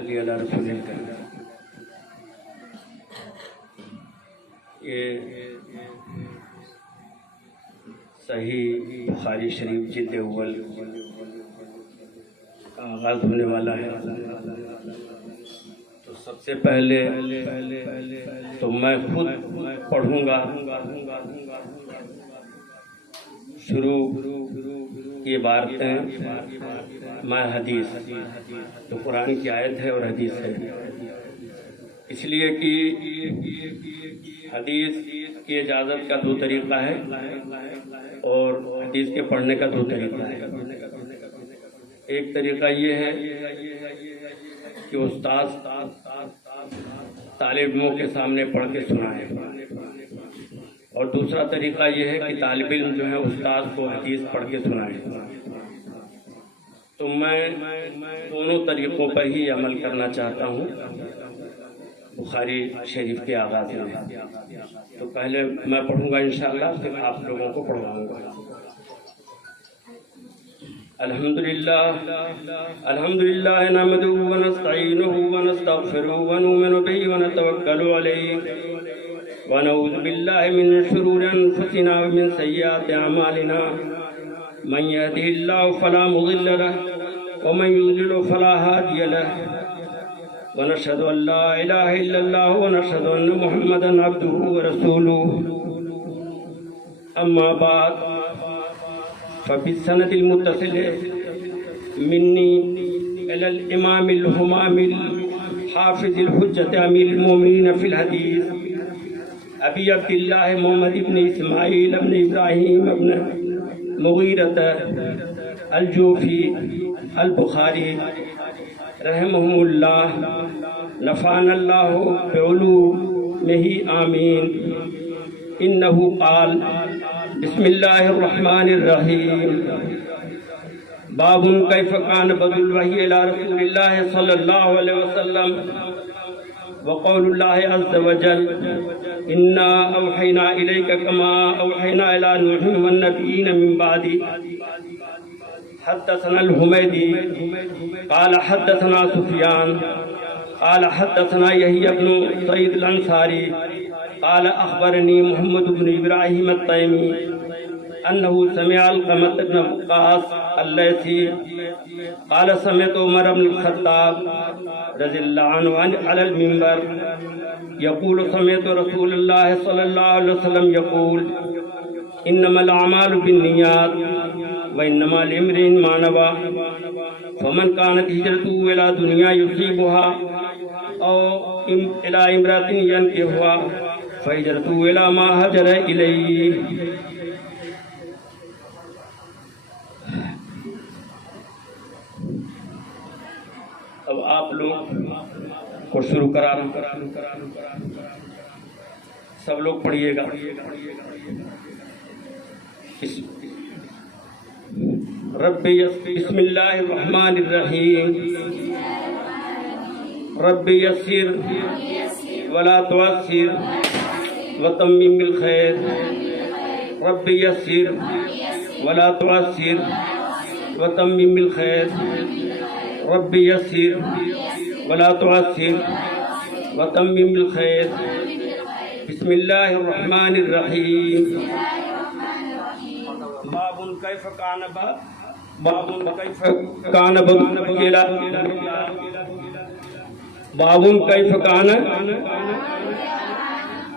صلی علی رسول کریم. یہ صحیح بخاری شریف جلد اول کا آغاز ہونے والا ہے. تو سب سے پہلے تو میں خود پڑھوں گا. شروع کی عبارتیں میں حدیث، تو قرآن کی آیت ہے اور حدیث ہے، اس لیے کہ حدیث کی اجازت کا دو طریقہ ہے اور حدیث کے پڑھنے کا دو طریقہ ہے. ایک طریقہ یہ ہے کہ استاد طالب علموں کے سامنے پڑھ کے سنائے، اور دوسرا طریقہ یہ ہے کہ طالب علم جو ہے استاد کو حدیث پڑھ کے سنائے. تو میں دونوں طریقوں پر ہی عمل کرنا چاہتا ہوں بخاری شریف کے آغاز میں. تو پہلے میں پڑھوں گا انشاءاللہ، پھر آپ لوگوں کو پڑھواؤں گا. الحمدللہ نحمده ونستعینه ونستغفره ونؤمن به ونتوکل علیہ ونعوذ باللہ من شرور انفسنا ومن سیئات اعمالنا. من يهده الله فلا مضل له ومن يضلل فلا هادي له. ونشهد ان لا اله الا الله ونشهد ان محمدا عبده ورسوله. اما بعد فبالسند المتصل مني الى الامام الهمام الحافظ الحجة امير المؤمنين في الحديث ابي عبد الله محمد بن اسماعيل بن ابراهيم بن مغيرة الجوفي البخاري رحمهم الله، نفعنا الله بعلومه آمين. إنه قال: بسم الله الرحمن الرحيم. باب كيف كان بدء الوحي إلى رسول الله صلى الله عليه وسلم، وقول الله عز وجل: إنا أوحينا إليك كما أوحينا إلى نوح والنبيين من بعده. حدثنا الحميدي قال حدثنا سفيان قال حدثنا يحيى بن سعيد الأنصاري قال أخبرني محمد بن إبراهيم التيمي أنه سمع علقمة بن وقاص الليثي قال سمعت عمر بن الخطاب رضي الله عنه على المنبر يقول: سمعت رسول الله صلى الله عليه وسلم يقول: إنما الأعمال بالنيات وإنما لامرئ ما نوى. فمن كانت هجرته إلى دنيا يصيبها أو إلى امرأة ينكحها فهجرته إلى ما هاجر إليه. اب آپ لوگ کو شروع کرا رہا ہوں، سب لوگ پڑھیے گا. بسم اللہ الرحمن الرحیم. رب یسر ولا تعسر وتمم بالخیر. رب یسر ولا تعسر وتمم بالخیر. رب یسر ولا تعسر وتمم بالخیر. بسم اللہ الرحمن الرحیم. باب کیف کان باب کیف کان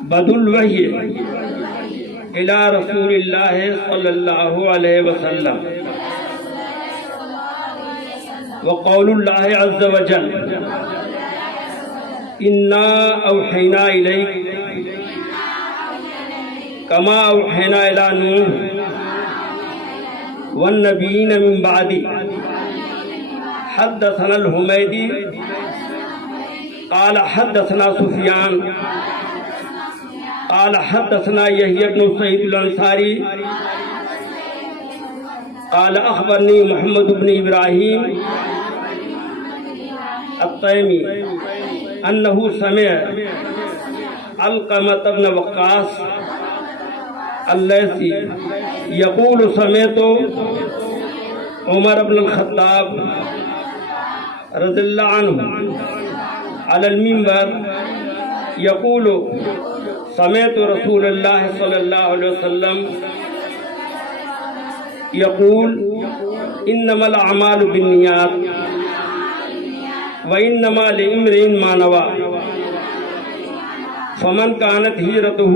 بدء الوحی الی رسول اللہ صلی اللہ علیہ وسلم، وقول اللہ عز وجل: انا اوحینا الیک کما اوحینا الی نوح والنبیین من بعدی. حدثنا الحمیدی قال حدثنا سفیان قال حدثنا یحیی بن سعید الانصاری قال اخبرنی محمد بن ابراہیم التیمی انہ سمع علقمة بن وقاص الليثي يقول: سمعت عمر بن الخطاب رضی اللہ عنہ علی المنبر یقول سمعت رسول اللہ صلی اللہ علیہ وسلم یقول انما الاعمال بالنیات وانما لامرئ ما نوى فمن كانت هجرته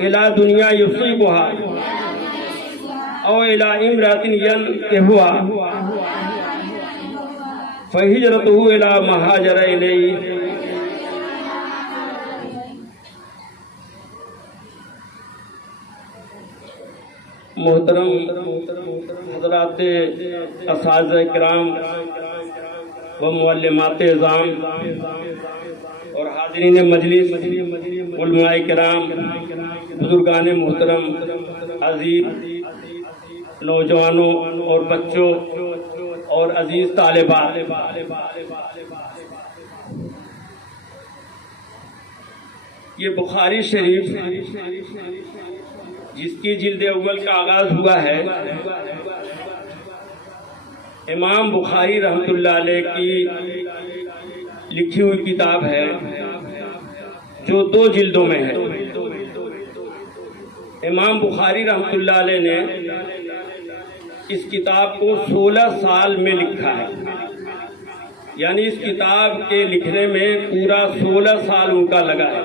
الى دنیا یصیبها او الى امرأة ينكحها فہجرته الى ما هاجر الیہ۔ محترم حضرات اساتذہ کرام و معلمات اعظام اور حاضرین مجلس، علماء کرام، بزرگان محترم، عزیز نوجوانوں اور بچوں اور عزیز طالبات، یہ بخاری شریف جس کی جلد اول کا آغاز ہوا ہے، امام بخاری رحمۃ اللہ علیہ کی لکھی ہوئی کتاب ہے جو 2 جلدوں میں ہے۔ امام بخاری رحمۃ اللہ علیہ نے اس کتاب کو 16 سال میں لکھا ہے، یعنی اس کتاب کے لکھنے میں پورا 16 سال ان کا لگا ہے،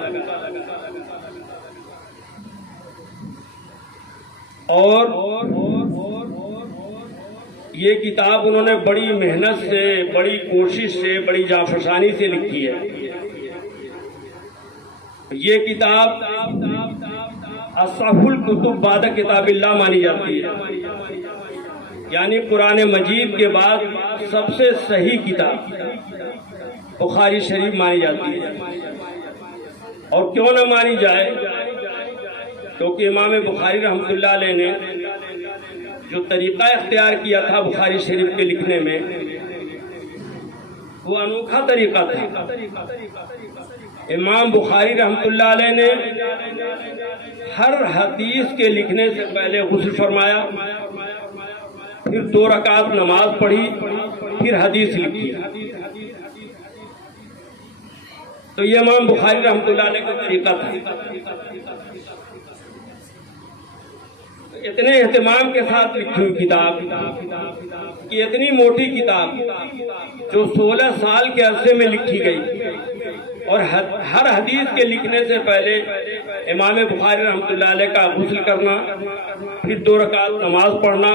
اور یہ کتاب انہوں نے بڑی محنت سے، بڑی کوشش سے، بڑی جانفشانی سے لکھی ہے۔ یہ کتاب اصح الکتب بعد کتاب اللہ مانی جاتی ہے، یعنی قرآن مجید کے بعد سب سے صحیح کتاب بخاری شریف مانی جاتی ہے۔ اور کیوں نہ مانی جائے؟ کیونکہ امام بخاری رحمۃ اللہ علیہ نے جو طریقہ اختیار کیا تھا بخاری شریف کے لکھنے میں، وہ انوکھا طریقہ تھا۔ امام بخاری رحمۃ اللہ علیہ نے ہر حدیث کے لکھنے سے پہلے غسل فرمایا، پھر 2 رکعت نماز پڑھی، پھر حدیث لکھی۔ تو یہ امام بخاری رحمۃ اللہ علیہ کا طریقہ تھا۔ اتنے اہتمام کے ساتھ لکھی ہوئی کتاب کہ اتنی موٹی کتاب جو 16 سال کے عرصے میں لکھی گئی، اور ہر حدیث کے لکھنے سے پہلے امام بخاری رحمۃ اللہ علیہ کا غسل کرنا، پھر 2 رکعت نماز پڑھنا،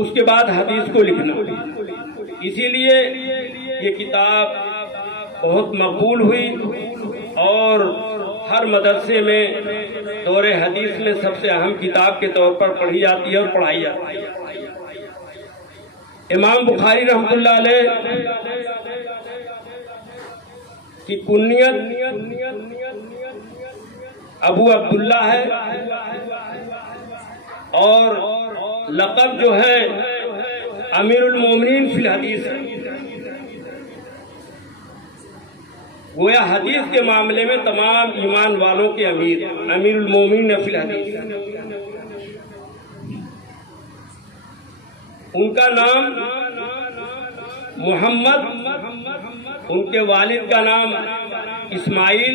اس کے بعد حدیث کو لکھنا۔ اسی لیے یہ کتاب بہت مقبول ہوئی اور ہر مدرسے میں دور حدیث میں سب سے اہم کتاب کے طور پر پڑھی جاتی ہے اور پڑھائی جاتی ہے۔ امام بخاری رحمۃ اللہ علیہ کی کنیت ابو عبداللہ ہے، اور لقب جو ہے امیر المومنین فی الحدیث ہے۔ گویا حدیث کے معاملے میں تمام ایمان والوں کے امیر المومنین فی الحدیث۔ ان کا نام محمد، ان کے والد کا نام اسماعیل،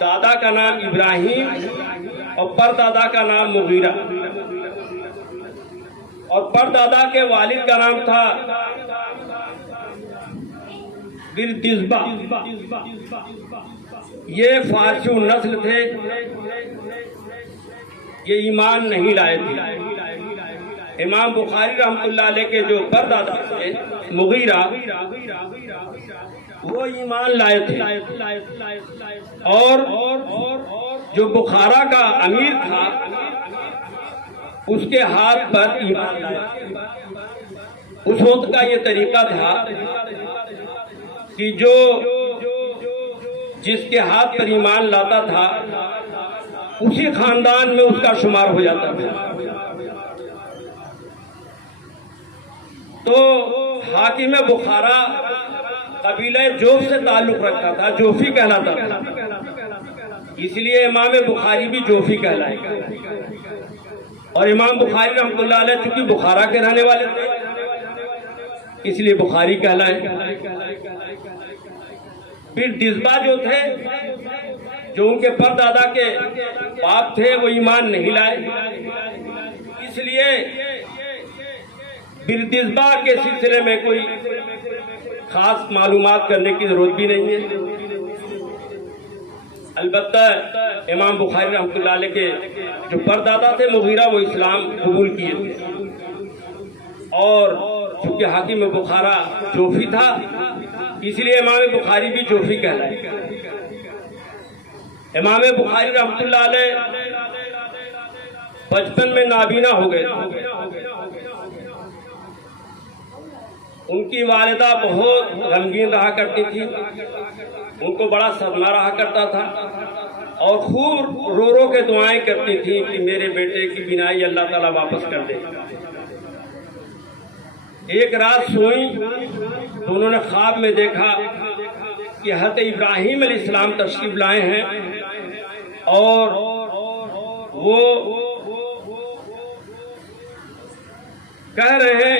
دادا کا نام ابراہیم، اور پردادا کا نام مغیرہ، اور پردادا کے والد کا نام تھا بردزبہ۔ یہ فارسی نسل تھے، یہ ایمان نہیں لائے تھے۔ امام بخاری رحمۃ اللہ علیہ کے جو پردادا تھے مغیرہ، وہ ایمان لائے تھے، اور جو بخارا کا امیر تھا اس کے ہاتھ پر ایمان لائے۔ اس وقت کا یہ طریقہ تھا کہ جس کے ہاتھ پر ایمان لاتا تھا اسی خاندان میں اس کا شمار ہو جاتا تھا۔ تو حاکم بخارا قبیلہ جوف سے تعلق رکھتا تھا، جوفی کہلاتا تھا، اس لیے امام بخاری بھی جوفی کہلائے۔ اور امام بخاری رحمۃ اللہ علیہ چونکہ بخارا کے رہنے والے تھے اس لیے بخاری کہلائے۔ پھر دزبا جو تھے، جو ان کے پردادا کے باپ تھے، وہ ایمان نہیں لائے، اس لیے پھر دزبا کے سلسلے میں کوئی خاص معلومات کرنے کی ضرورت بھی نہیں ہے۔ البتہ امام بخاری رحمۃ اللہ علیہ کے جو پردادا تھے مغیرہ، وہ اسلام قبول کیے تھے، اور چونکہ حاکم بخارا جوفی تھا، اس لیے امام بخاری بھی جوفی کہلائے۔ امام بخاری رحمۃ اللہ علیہ بچپن میں نابینا ہو گئے تھے۔ ان کی والدہ بہت غمگین رہا کرتی تھی، ان کو بڑا صدمہ رہا کرتا تھا، اور خوب رو رو کے دعائیں کرتی تھیں کہ میرے بیٹے کی بینائی اللہ تعالیٰ واپس کر دے۔ ایک رات سوئیں تو انہوں نے خواب میں دیکھا کہ حضرت ابراہیم علیہ السلام تشریف لائے ہیں، اور وہ کہہ رہے ہیں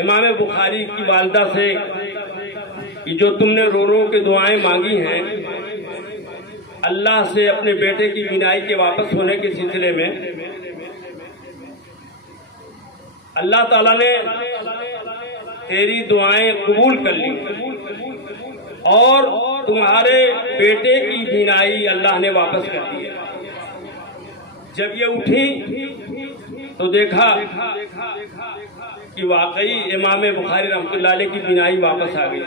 امام بخاری کی والدہ سے کہ جو تم نے رو رو کے دعائیں مانگی ہیں اللہ سے اپنے بیٹے کی بینائی کے واپس ہونے کے سلسلے میں، اللہ تعالیٰ نے تیری دعائیں قبول کر لی، اور تمہارے بیٹے کی بینائی اللہ نے واپس کر دی۔ جب یہ اٹھی تو دیکھا کہ واقعی امام بخاری رحمۃ اللہ علیہ کی بینائی واپس آ گئی۔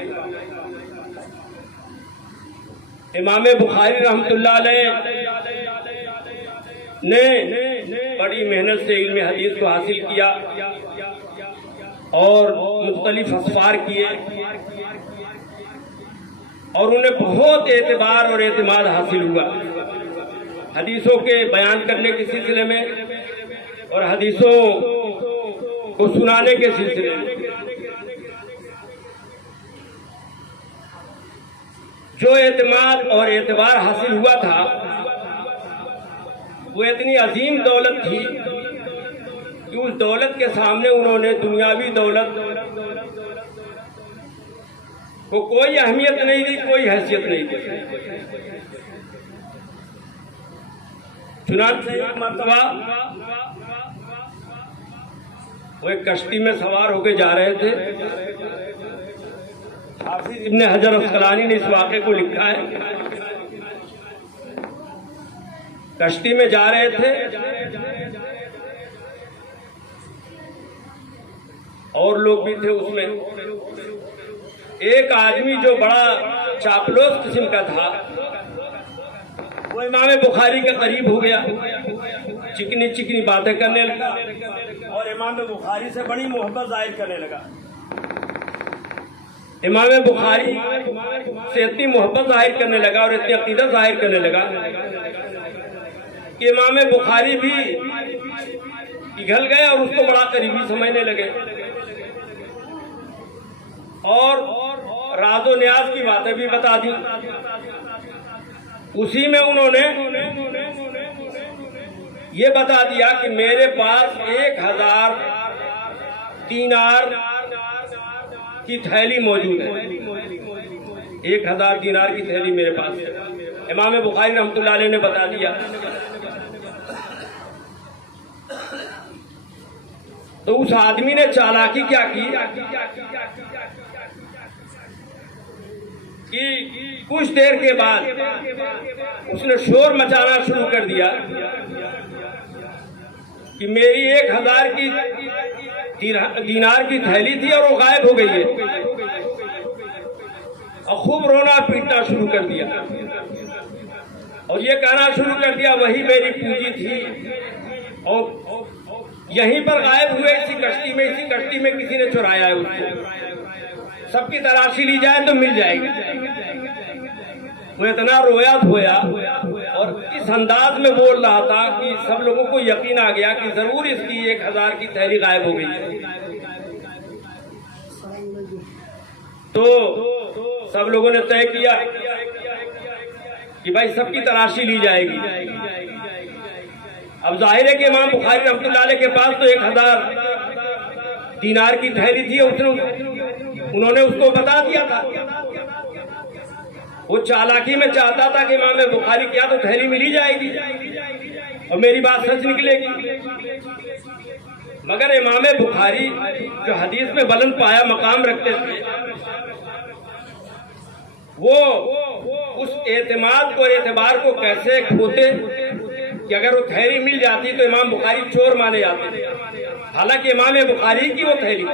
امام بخاری رحمۃ اللہ علیہ نے بڑی محنت سے علم حدیث کو حاصل کیا اور مختلف اسفار کیے، اور انہیں بہت اعتبار اور اعتماد حاصل ہوا حدیثوں کے بیان کرنے کے سلسلے میں اور حدیثوں کو سنانے کے سلسلے میں۔ جو اعتماد اور اعتبار حاصل ہوا تھا وہ اتنی عظیم دولت تھی کہ اس دولت کے سامنے انہوں نے دنیاوی دولت کو کوئی اہمیت نہیں دی، کوئی حیثیت نہیں دی۔ چنانچہ ایک مرتبہ وہ ایک کشتی میں سوار ہو کے جا رہے تھے۔ حافظ ابن حجر عسقلانی نے اس واقعے کو لکھا ہے۔ کشتی میں جا رہے تھے اور لوگ بھی تھے اس میں۔ ایک آدمی جو بڑا چاپلوس قسم کا تھا وہ امام بخاری کے قریب ہو گیا، چکنی چکنی باتیں کرنے لگا اور امام بخاری سے بڑی محبت ظاہر کرنے لگا۔ امام بخاری سے اتنی محبت ظاہر کرنے لگا اور اتنی عقیدت ظاہر کرنے لگا کہ امام بخاری بھی پگھل گئے اور اس کو بڑا قریبی سمجھنے لگے، اور راز و نیاز کی باتیں بھی بتا دی۔ اسی میں انہوں نے یہ بتا دیا کہ میرے پاس 1000 دینار کی تھیلی موجود ہے، 1000 دینار کی تھیلی میرے پاس ہے۔ امام بخاری رحمۃ اللہ علیہ نے بتا دیا۔ تو اس آدمی نے چالاکی کیا کی کہ کچھ دیر کے بعد اس نے شور مچانا شروع کر دیا کہ میری 1000 کی دینار کی تھیلی تھی اور وہ غائب ہو گئی ہے، اور خوب رونا پیٹنا شروع کر دیا اور یہ کہنا شروع کر دیا وہی میری پونجی تھی اور یہیں پر غائب ہوئے، اسی کشتی میں کسی نے چرایا ہے اس کو، سب کی تلاشی لی جائے تو مل جائے گی۔ وہ اتنا رویا دھویا اور اس انداز میں بول رہا تھا کہ سب لوگوں کو یقین آ گیا کہ ضرور اس کی 1000 کی تھیلی غائب ہو گئی ہے۔ تو سب لوگوں نے طے کیا کہ بھائی سب کی تلاشی لی جائے گی۔ اب ظاہر ہے کہ امام بخاری رحمۃ اللہ علیہ کے پاس تو 1000 دینار کی تھیلی تھی، انہوں نے اس کو بتا دیا تھا. وہ چالاکی میں چاہتا تھا کہ امام بخاری کیا تو تھیلی ملی جائے گی اور میری بات سچ نکلے گی. مگر امام بخاری جو حدیث میں بلند پایا مقام رکھتے تھے، وہ اس اعتماد کو اور اعتبار کو کیسے کھوتے کہ اگر وہ تھیلی مل جاتی تو امام بخاری چور مانے جاتے تھے، حالانکہ امام بخاری کی وہ تھیلی.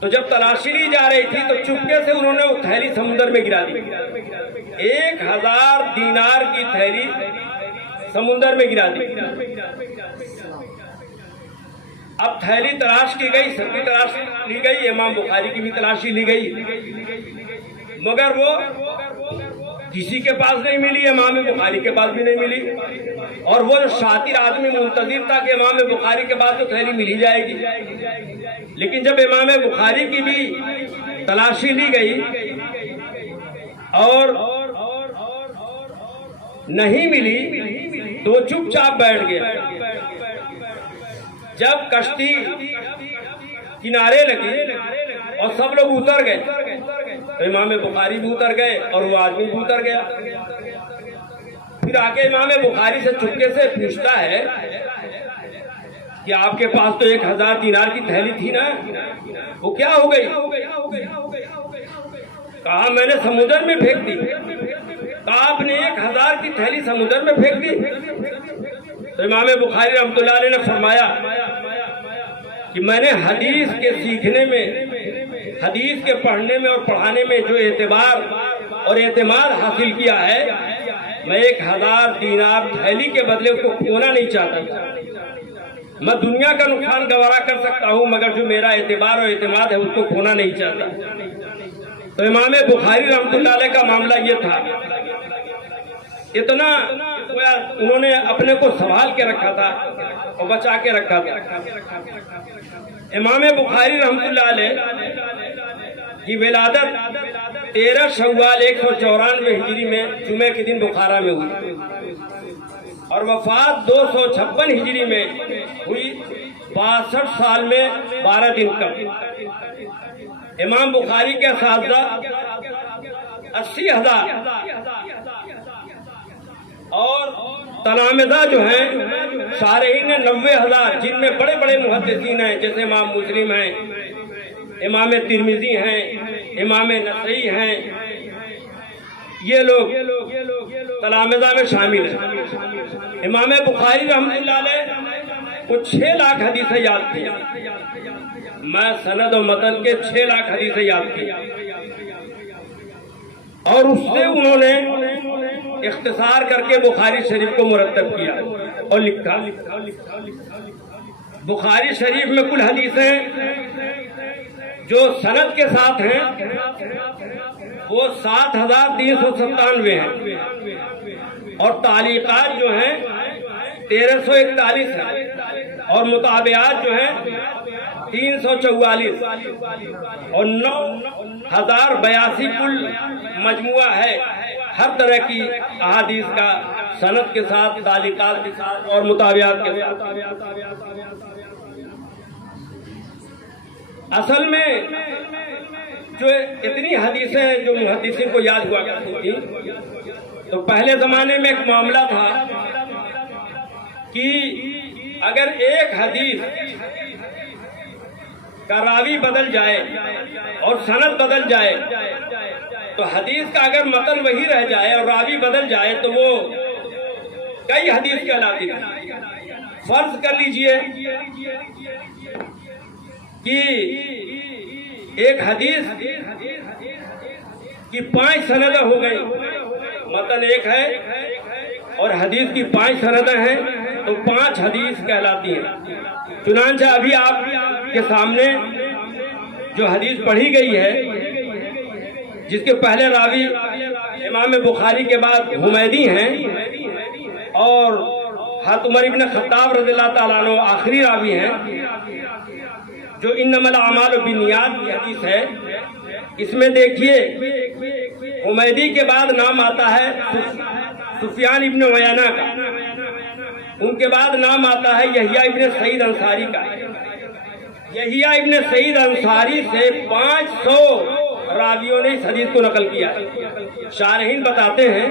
تو جب تلاشی لی جا رہی تھی تو چپکے سے انہوں نے وہ تھیلی سمندر میں گرا دی. 1000 دینار کی تھیلی سمندر میں گرا دی. اب تھیلی تلاش کی گئی، سب کی تلاش لی گئی، امام بخاری کی بھی تلاشی لی گئی، مگر وہ کسی کے پاس نہیں ملی، امام بخاری کے پاس بھی نہیں ملی. اور وہ جو شاطر آدمی منتظر تھا کہ امام بخاری کے بعد تو تھیلی ملی جائے گی، لیکن جب امام بخاری کی بھی تلاشی لی گئی اور نہیں ملی تو چپ چاپ بیٹھ گئے. جب کشتی کنارے لگی اور سب لوگ اتر گئے تو امام بخاری بھی اتر گئے اور وہ آدمی بھی اتر گیا. پھر آ کے امام بخاری سے چپکے سے پوچھتا ہے کہ آپ کے پاس تو 1000 دینار کی تھیلی تھی نا، وہ کیا ہو گئی؟ کہا میں نے سمندر میں پھینک دی. کہا آپ نے 1000 کی تھیلی سمندر میں پھینک دی؟ تو امام بخاری رحمۃ اللہ علیہ نے فرمایا کہ میں نے حدیث کے سیکھنے میں، حدیث کے پڑھنے میں اور پڑھانے میں جو اعتبار اور اعتماد حاصل کیا ہے، میں 1000 دینار تھیلی کے بدلے اس کو کھونا نہیں چاہتا. میں دنیا کا نقصان گوارا کر سکتا ہوں مگر جو میرا اعتبار اور اعتماد ہے اس کو کھونا نہیں چاہتا. تو امام بخاری رحمۃ اللہ علیہ کا معاملہ یہ تھا، اتنا انہوں نے اپنے کو سنبھال کے رکھا تھا اور بچا کے رکھا تھا. امام بخاری رحمۃ اللہ علیہ کی ولادت 13 شوال 194 ہجری میں جمعے کے دن بخارا میں ہوئی اور وفات 256 ہجری میں ہوئی، 62 سال میں 12 دن کم. امام بخاری کے اساتذہ 80,000 اور تلامذہ جو ہیں شارحین 90,000، جن میں بڑے بڑے محدثین ہیں جیسے امام مسلم ہیں، امام ترمذی ہیں، امام نسائی ہیں. یہ لوگ تلامذہ میں شامل ہیں. امام بخاری رحمۃ اللہ علیہ کو 6 لاکھ حدیثیں یاد تھی. میں سند و متن کے 6 لاکھ حدیثیں یاد کی اور اس سے انہوں نے اختصار کر کے بخاری شریف کو مرتب کیا اور لکھا. بخاری شریف میں کل حدیثیں جو سند کے ساتھ ہیں وہ 7,397 ہیں اور تعلیقات جو ہیں 1341 ہیں اور مطابعات جو ہیں 344 اور 9,082 کل مجموعہ ہے. ہر طرح کی احادیث کا سند کے ساتھ، تعلیقات کے ساتھ اور مطابعات کے ساتھ. اصل میں جو اتنی حدیثیں جو محدثین کو یاد ہوا کرتی تھی، تو پہلے زمانے میں ایک معاملہ تھا کہ اگر ایک حدیث کا راوی بدل جائے اور سند بدل جائے تو حدیث کا اگر متن وہی رہ جائے اور راوی بدل جائے تو وہ کئی حدیث کہلاتی ہے. فرض کر لیجئے کہ ایک حدیث کی 5 سندیں ہو گئی، متن ایک ہے اور حدیث کی 5 سندیں ہیں تو 5 حدیث کہلاتی ہیں. چنانچہ ابھی آپ کے سامنے جو حدیث پڑھی گئی ہے جس کے پہلے راوی امام بخاری کے بعد حمیدی ہیں اور حضرت عمر ابن خطاب رضی اللہ تعالیٰ عنہ آخری راوی ہیں، جو انما الاعمال بالنیات کی حدیث ہے. اس میں دیکھیے حمیدی کے بعد نام آتا ہے سفیان ابن عیینہ کا ان کے بعد نام آتا ہے یحییٰ ابن سعید انصاری کا۔ یحییٰ ابن سعید انصاری سے 500 راویوں نے اس حدیث کو نقل کیا ہے۔ شارحین بتاتے ہیں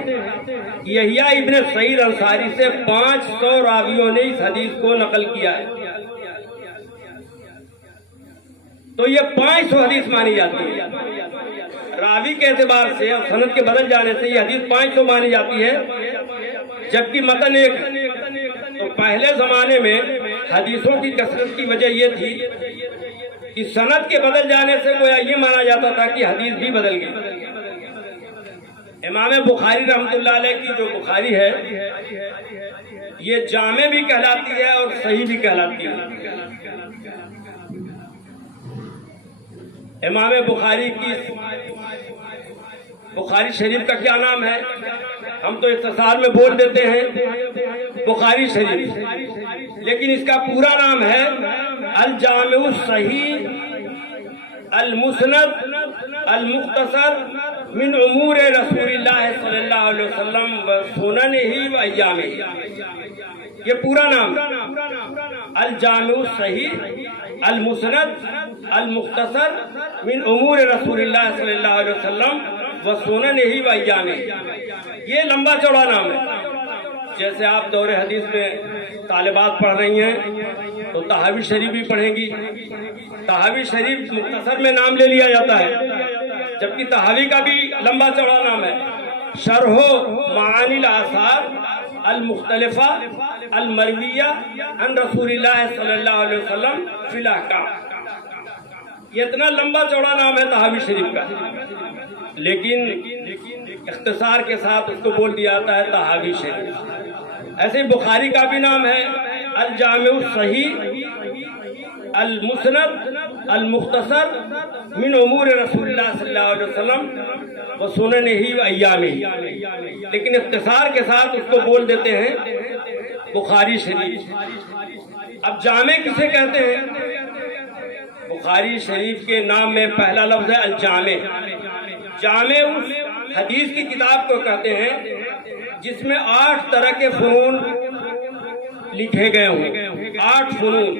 کہ یحییٰ ابن سعید انصاری سے 500 راویوں نے اس حدیث کو نقل کیا ہے، تو یہ 500 حدیث مانی جاتی ہے۔ راوی کے اعتبار سے اور سند کے بدل جانے سے یہ حدیث 500 مانی جاتی ہے، جبکہ متن ایک ہے۔ تو پہلے زمانے میں حدیثوں کی کثرت کی وجہ یہ تھی کہ سند کے بدل جانے سے گویا یہ مانا جاتا تھا کہ حدیث بھی بدل گئی۔ امام بخاری رحمۃ اللہ علیہ کی جو بخاری ہے یہ جامع بھی کہلاتی ہے اور صحیح بھی کہلاتی ہے۔ امام بخاری کی بخاری شریف کا کیا نام ہے؟ ہم تو اختصار میں بول دیتے ہیں بخاری شریف، لیکن اس کا پورا نام ہے الجامع الصحیح المسند المختصر من امور رسول اللہ صلی اللہ علیہ وسلم و سننہ و ایامہ۔ یہ پورا نام الجامع الصحیح المسند المختصر من امور رسول اللہ صلی اللہ علیہ وسلم و سننہ و ایامہ، یہ لمبا چوڑا نام ہے۔ جیسے آپ دور حدیث میں طالبات پڑھ رہی ہیں تو طحاوی شریف بھی پڑھیں گی۔ طحاوی شریف مختصر میں نام لے لیا جاتا ہے، جبکہ طحاوی کا بھی لمبا چوڑا نام ہے شرح معانی الآثار المختلفہ المرویہ عن رسول اللہ صلی اللہ علیہ وسلم فی الاحکام۔ یہ اتنا لمبا چوڑا نام ہے طحاوی شریف کا، لیکن اختصار کے ساتھ اس کو بول دیا جاتا ہے طحاوی شریف۔ ایسے بخاری کا بھی نام ہے الجامع الصحیح المسند المختصر من امور رسول اللہ صلی اللہ علیہ وسلم و سننہ و ایامہ، لیکن اختصار کے ساتھ اس کو بول دیتے ہیں بخاری شریف۔ اب جامع کسے کہتے ہیں؟ بخاری شریف کے نام میں پہلا لفظ ہے الجامع۔ جامع اس حدیث کی کتاب کو کہتے ہیں جس میں 8 طرح کے فنون لکھے گئے ہوں۔ 8 فنون: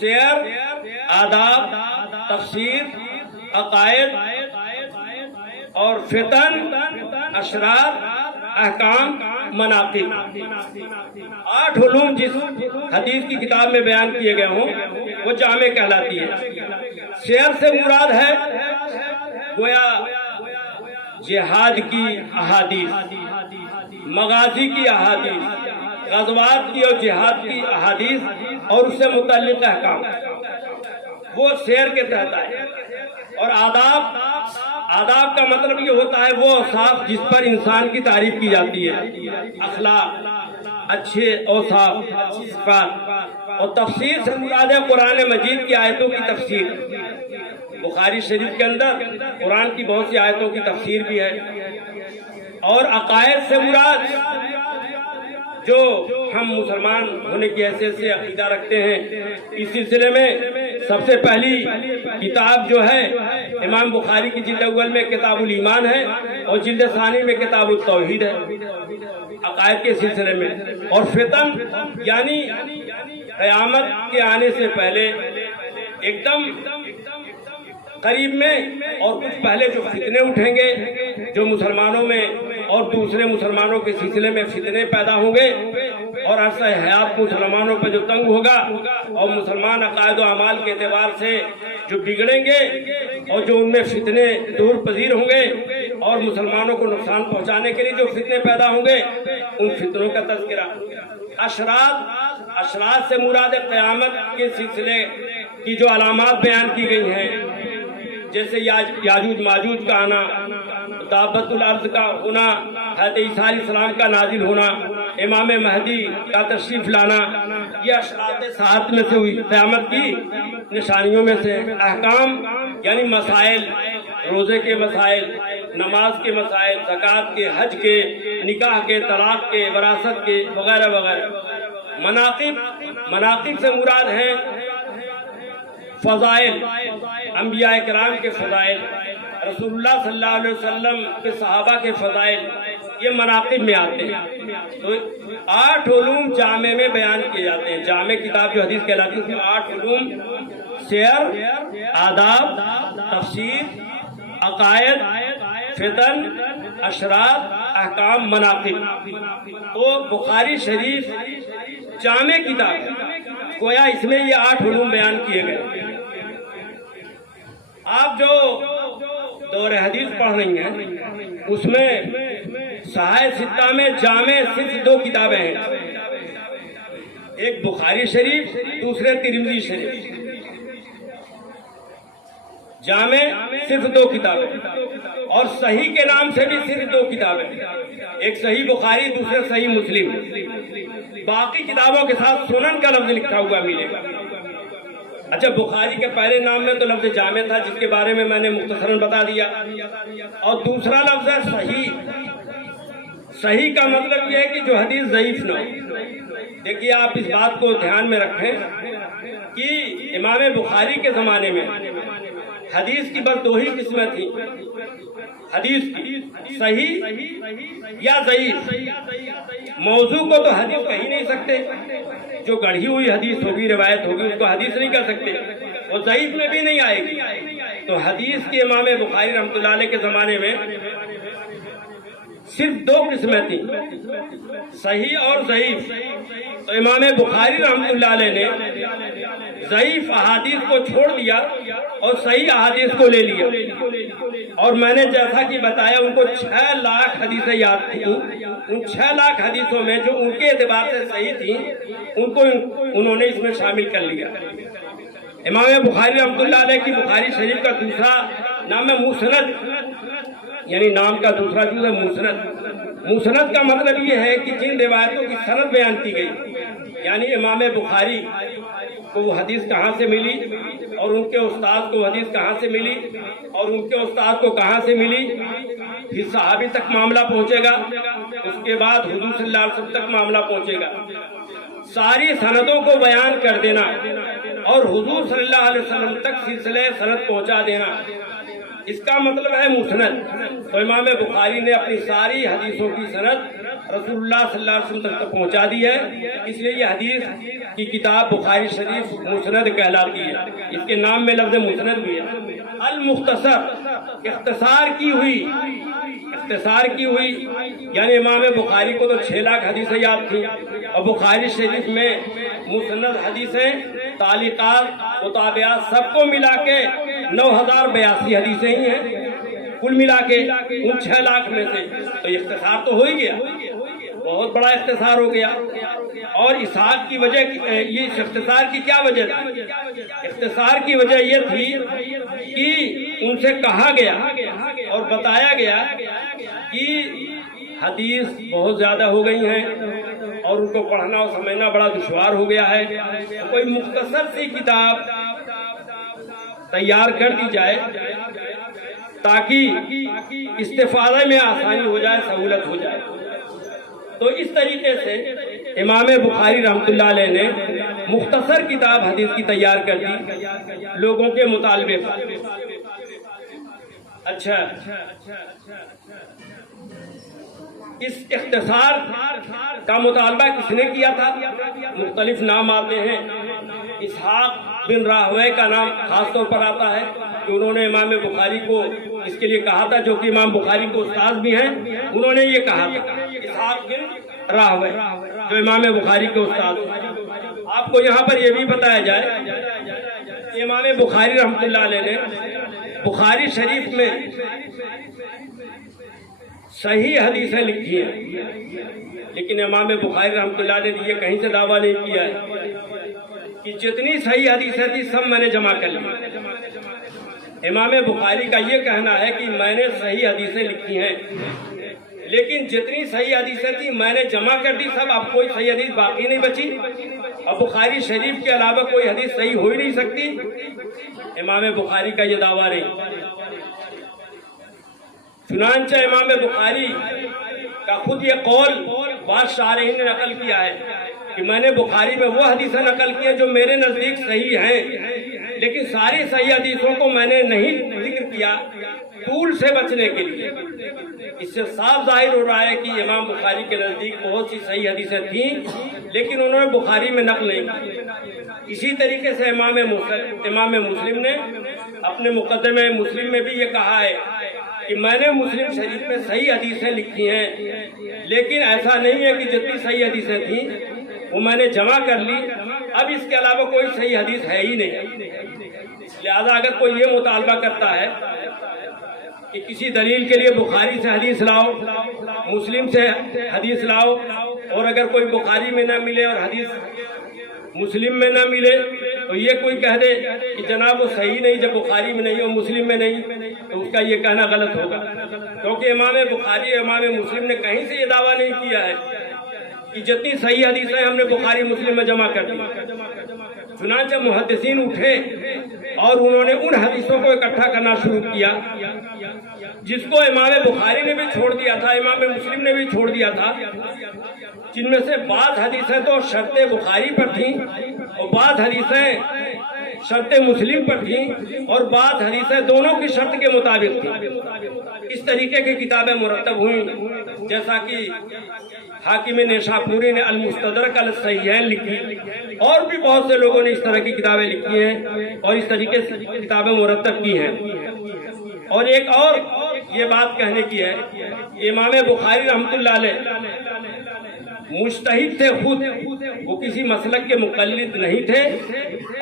سیر، آداب، تفسیر، عقائد اور فتن، اشرار، احکام، مناقب۔ 8 علوم جس حدیث کی کتاب میں بیان کیے گئے ہوں وہ جامع کہلاتی ہے۔ سیر سے مراد ہے گویا جہاد کی احادیث، مغازی کی احادیث، غزوات کی اور جہاد کی احادیث اور اس سے متعلق احکام، وہ سیر کے تحت آئے۔ اور آداب کا مطلب یہ ہوتا ہے وہ اوصاف جس پر انسان کی تعریف کی جاتی ہے، اخلاق، اچھے اوصاف، صفات۔ اور تفسیر سے مراد ہے قرآن مجید کی آیتوں کی تفسیر۔ بخاری شریف کے اندر قرآن کی بہت سی آیتوں کی تفسیر بھی ہے۔ اور عقائد سے مراد جو ہم مسلمان ہونے کی حیثیت سے عقیدہ رکھتے ہیں، اس سلسلے میں سب سے پہلی کتاب جو ہے امام بخاری کی جلد اول میں کتاب الایمان ہے اور جلد ثانی میں کتاب التوحید ہے عقائد کے سلسلے میں۔ اور فتن یعنی قیامت کے آنے سے پہلے ایک دم قریب میں اور کچھ پہلے جو فتنے اٹھیں گے، جو مسلمانوں میں اور دوسرے مسلمانوں کے سلسلے میں فتنے پیدا ہوں گے، اور عرصہ حیات مسلمانوں پہ جو تنگ ہوگا اور مسلمان عقائد و اعمال کے اعتبار سے جو بگڑیں گے اور جو ان میں فتنے ظہور پذیر ہوں گے اور مسلمانوں کو نقصان پہنچانے کے لیے جو فتنے پیدا ہوں گے، ان فتنوں کا تذکرہ۔ اشراط سے مراد قیامت کے سلسلے کی جو علامات بیان کی گئی ہیں، جیسے یاجوج ماجوج کا آنا، دابت الارض کا ہونا، حضرت عیسیٰ علیہ السلام کا نازل ہونا، امام مہدی کا تشریف لانا، یہ اشراط ساعت میں سے ہوئی قیامت کی نشانیوں میں سے۔ احکام یعنی مسائل، روزے کے مسائل، نماز کے مسائل، زکوٰۃ کے، حج کے، نکاح کے، طلاق کے، وراثت کے وغیرہ وغیرہ۔ مناقب سے مراد ہے فضائل، انبیاء کرام کے فضائل، رسول اللہ صلی اللہ علیہ وسلم کے صحابہ کے فضائل، یہ مناقب میں آتے ہیں۔ تو 8 علوم جامع میں بیان کیے جاتے ہیں. جامع کتاب جو حدیث کہلاتی ہے اس میں 8 علوم: سیر، آداب، تفسیر، عقائد، فتن، اشراط، احکام، مناقب. تو بخاری شریف جامع کتاب ہے، گویا اس میں یہ 8 علوم بیان کیے گئے. آپ جو دور حدیث پڑھ رہی ہیں اس میں صحاح ستہ میں جامع صرف 2 کتابیں ہیں، ایک بخاری شریف، دوسرے ترمذی شریف. جامع صرف 2 کتابیں، اور صحیح کے نام سے بھی صرف 2 کتابیں، ایک صحیح بخاری، دوسرے صحیح مسلم. باقی کتابوں کے ساتھ سنن کا لفظ لکھا ہوا ملے گا. اچھا، بخاری کے پہلے نام میں تو لفظ جامع تھا جس کے بارے میں نے مختصراً بتا دیا، اور دوسرا لفظ ہے صحیح. صحیح کا مطلب یہ ہے کہ جو حدیث ضعیف نہ ہو. دیکھیے، آپ اس بات کو دھیان میں رکھیں کہ امام بخاری کے زمانے میں حدیث کی بس 2 ہی قسمیں تھیں حدیث کی: صحیح یا ضعیف. موضوع کو تو حدیث کہہ ہی نہیں سکتے، جو گڑھی ہوئی حدیث ہوگی، روایت ہوگی، اس کو حدیث نہیں کہہ سکتے، اور ضعیف میں بھی نہیں آئے گی. تو حدیث کے امام بخاری رحمۃ اللہ علیہ کے زمانے میں صرف 2 قسمیں تھیں، صحیح اور ضعیف. تو امام بخاری رحمۃ اللہ علیہ نے ضعیف احادیث کو چھوڑ دیا اور صحیح احادیث کو لے لیا. اور میں نے جیسا کہ بتایا، ان کو 6 لاکھ حدیثیں یاد تھیں. ان 6 لاکھ حدیثوں میں جو ان کے اعتبار سے صحیح تھیں ان کو انہوں نے اس میں شامل کر لیا. امام بخاری رحمۃ اللہ علیہ کی بخاری شریف کا دوسرا نام ہے مسند، یعنی نام کا دوسرا جز ہے مسند. مسند کا مطلب یہ ہے کہ جن روایتوں کی سند بیان کی گئی، یعنی امام بخاری کو وہ حدیث کہاں سے ملی، اور ان کے استاد کو حدیث کہاں سے ملی، اور ان کے استاد کو کہاں سے ملی، پھر صحابی تک معاملہ پہنچے گا، اس کے بعد حضور صلی اللہ علیہ وسلم تک معاملہ پہنچے گا. ساری سندوں کو بیان کر دینا اور حضور صلی اللہ علیہ وسلم تک سلسلہ سند پہنچا دینا، اس کا مطلب ہے مسند. تو امام بخاری نے اپنی ساری حدیثوں کی سند رسول اللہ صلی اللہ علیہ وسلم تک پہنچا دی ہے، اس لیے یہ حدیث کی کتاب بخاری شریف مسند کہلاتی ہے. اس کے نام میں لفظ مسند بھی ہے. المختصر، اختصار کی ہوئی، اختصار کی ہوئی، یعنی امام بخاری کو تو 6 لاکھ حدیثیں یاد تھیں، اور بخاری شریف میں مسند حدیثیں، تعلیقات، مطابعات سب کو ملا کے 9082 حدیثیں ہی ہیں کل ملا کے ان 6 لاکھ میں سے. تو اختصار تو ہو ہی گیا، بہت بڑا اختصار ہو گیا. اور اسحاق کی وجہ، یہ اختصار کی کیا وجہ تھی؟ اختصار کی وجہ یہ تھی کہ ان سے کہا گیا اور بتایا گیا کہ حدیث بہت زیادہ ہو گئی ہیں اور ان کو پڑھنا اور سمجھنا بڑا دشوار ہو گیا ہے. کوئی مختصر سی کتاب تیار کر دی جائے تاکہ استفادہ میں آسانی ہو جائے، سہولت ہو جائے. تو اس طریقے سے امام بخاری رحمۃ اللہ علیہ نے مختصر کتاب حدیث کی تیار کر دی لوگوں کے مطالبے پر. اچھا، اس اختصار کا مطالبہ کس نے کیا تھا؟ مختلف نام آتے ہیں. اسحاق بن راہوے کا نام خاص طور پر آتا ہے کہ انہوں نے امام بخاری کو اس کے لیے کہا تھا، جو کہ امام بخاری کو استاد بھی ہیں. انہوں نے یہ کہا تھا، اسحاق بن راہوے جو امام بخاری کے استاد ہیں. آپ کو یہاں پر یہ بھی بتایا جائے کہ امام بخاری رحمۃ اللہ علیہ نے بخاری شریف میں صحیح حدیثیں لکھی ہیں، لیکن امام بخاری رحمۃ اللہ علیہ نے یہ کہیں سے دعویٰ نہیں کیا ہے کہ جتنی صحیح حدیثیں تھی سب میں نے جمع کر لی. امام بخاری کا یہ کہنا ہے کہ میں نے صحیح حدیثیں لکھی ہیں، لیکن جتنی صحیح حدیثیں تھی میں نے جمع کر دی سب، اب کوئی صحیح حدیث باقی نہیں بچی. اب بخاری شریف کے علاوہ کوئی حدیث صحیح ہو ہی نہیں سکتی. امام بخاری کا یہ دعویٰ نہیں. چنانچہ امام بخاری کا خود یہ قول بعض شارحین نے نقل کیا ہے کہ میں نے بخاری میں وہ حدیثیں نقل کی ہیں جو میرے نزدیک صحیح ہیں، لیکن ساری صحیح حدیثوں کو میں نے نہیں ذکر کیا طول سے بچنے کے لیے۔ اس سے صاف ظاہر ہو رہا ہے کہ امام بخاری کے نزدیک بہت سی صحیح حدیثیں تھیں لیکن انہوں نے بخاری میں نقل نہیں کی۔ اسی طریقے سے امام مسلم نے اپنے مقدمہ مسلم میں بھی یہ کہا ہے کہ میں نے مسلم شریف میں صحیح حدیثیں لکھی ہیں لیکن ایسا نہیں ہے کہ جتنی صحیح حدیثیں تھیں وہ میں نے جمع کر لی، اب اس کے علاوہ کوئی صحیح حدیث ہے ہی نہیں۔ لہذا اگر کوئی یہ مطالبہ کرتا ہے کہ کسی دلیل کے لیے بخاری سے حدیث لاؤ، مسلم سے حدیث لاؤ، اور اگر کوئی بخاری میں نہ ملے اور حدیث مسلم میں نہ ملے تو یہ کوئی کہہ دے کہ جناب وہ صحیح نہیں جب بخاری میں نہیں اور مسلم میں نہیں، تو اس کا یہ کہنا غلط ہوگا، کیونکہ امام بخاری اور امام مسلم نے کہیں سے یہ دعویٰ نہیں کیا ہے کہ جتنی صحیح حدیثیں ہم نے بخاری مسلم میں جمع کر دی۔ چنانچہ محدثین اٹھے اور انہوں نے ان حدیثوں کو اکٹھا کرنا شروع کیا جس کو امام بخاری نے بھی چھوڑ دیا تھا، امام مسلم نے بھی چھوڑ دیا تھا، جن میں سے بعض حدیثیں تو شرط بخاری پر تھیں اور بعض حدیثیں شرط مسلم پر تھیں اور بعض حدیثیں دونوں کی شرط کے مطابق تھیں۔ اس طریقے کی کتابیں مرتب ہوئیں، جیسا کہ حاکم نیشاپوری نے المستدرک علی الصحیحین لکھی، اور بھی بہت سے لوگوں نے اس طرح کی کتابیں لکھی ہیں اور اس طریقے سے کتابیں مرتب کی ہیں۔ اور ایک اور یہ بات کہنے کی ہے کہ امام بخاری رحمۃ اللہ علیہ مجتہد تھے خود، وہ کسی مسلک کے مقلد نہیں تھے